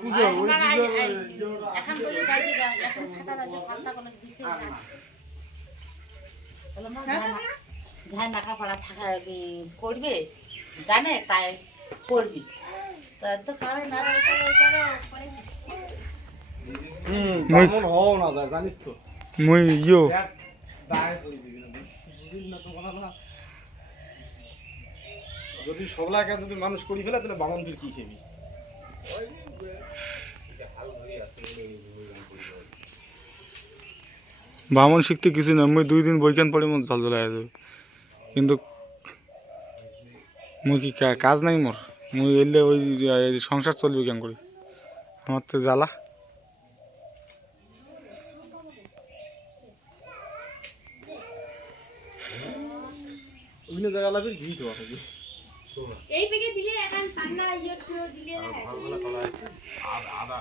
পুজো লেখাপড়া থাকা করবে জানে তাই করবি তো করে না জানিস তো যদি সবলাকে যদি মানুষ করি ফেলে তাহলে বামনদের কি খেবি বামন শিখতে কিছু না মুই 2 দিন বইকান পড়ে মন জল জ্বলাই যাবে কিন্তু মুই কি কাজ নাই মোর মুই এলে ওই সংসার চলবে কেন করি আমার তো জ্বালা বিভিন্ন জায়গা লাগবে ঘি তো এই পেকে দিলে এখন ঠান্ডা ইয়েটো দিলে ভালো কলা আছে আদা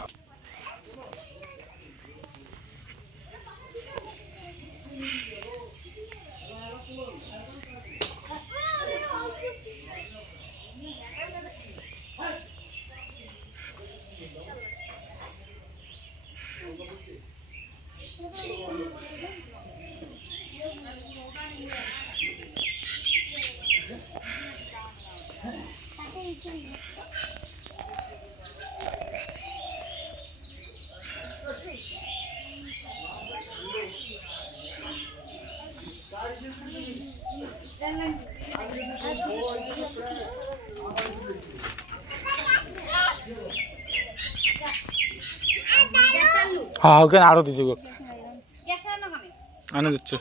হ্যাঁ ওকে আরো দিছি গো আনে দিচ্ছে